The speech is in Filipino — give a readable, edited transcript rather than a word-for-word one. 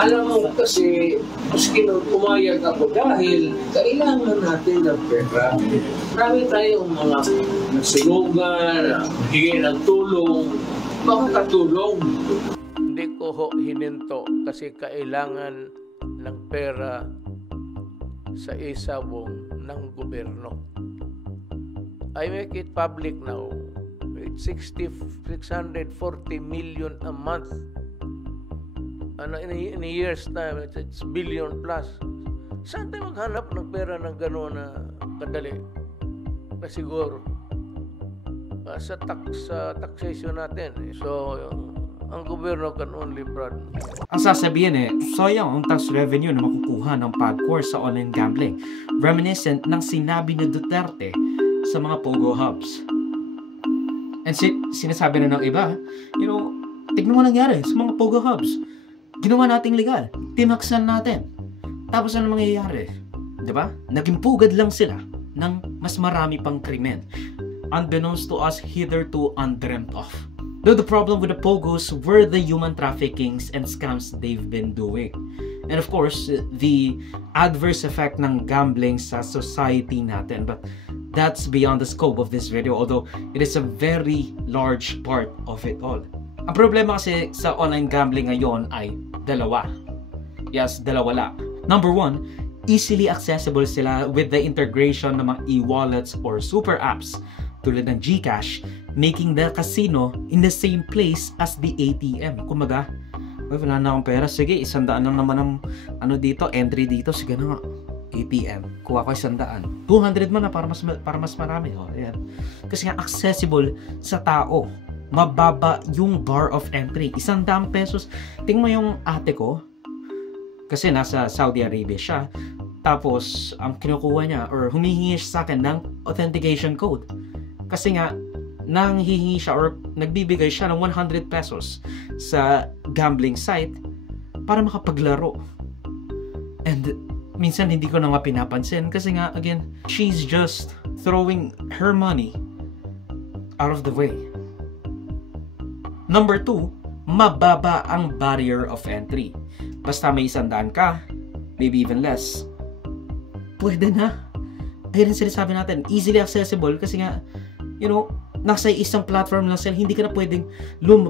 Alam mo kasi, maski umayag ako dahil kailangan natin ng pera. Marami tayong mga nagsunugan, hingi ng tulong, makakatulong. Hindi ko ho hininto kasi kailangan ng pera sa isabong ng gobyerno. I make it public now. It's 640 million a month. In a year's time, it's billion plus. Saan tayo maghanap ng pera ng gano'n na kadali? Na siguro sa taxation natin. So, ang gobyerno can only broad. Ang sasabihin sayang ang tax revenue na makukuha ng PAGCOR sa online gambling. Reminiscent ng sinabi ni Duterte sa mga Pogo Hubs. And sinasabi na ng iba, tignan mo nangyari sa mga Pogo Hubs. Ginawa nating legal. Tinaksan natin. Tapos ano mangyayari? Diba? Naging pugad lang sila ng mas marami pang krimen. Unbeknownst to us, hitherto undreamt of. Though the problem with the Pogos were the human traffickings and scams they've been doing. And of course, the adverse effect ng gambling sa society natin. But that's beyond the scope of this video, although it is a very large part of it all. Ang problema kasi sa online gambling ngayon ay dalawa. Yes, dalawa lang. Number one, easily accessible sila with the integration ng mga e-wallets or super apps tulad ng GCash, making the casino in the same place as the ATM. Kumaga, wala na akong pera, sige, 100 lang naman ang dito, entry dito, sige na nga, ATM, kuha ko 100. 200 man na para mas marami. Ayan. Kasi nga accessible sa tao. Mababa yung bar of entry. 100 pesos. Tingnan mo yung ate ko. Kasi nasa Saudi Arabia siya. Tapos, ang kinukuha niya or humihingi siya sa akin ng authentication code. Kasi nga, nanghihingi siya or nagbibigay siya ng 100 pesos sa gambling site para makapaglaro. And minsan hindi ko na nga pinapansin kasi nga, again, she's just throwing her money out of the way. Number 2, mababa ang barrier of entry. Basta may 100 ka, maybe even less, pwede na. Ayun ang sinasabi natin, easily accessible kasi nga, nasa isang platform lang sila, hindi ka na pwedeng lumabas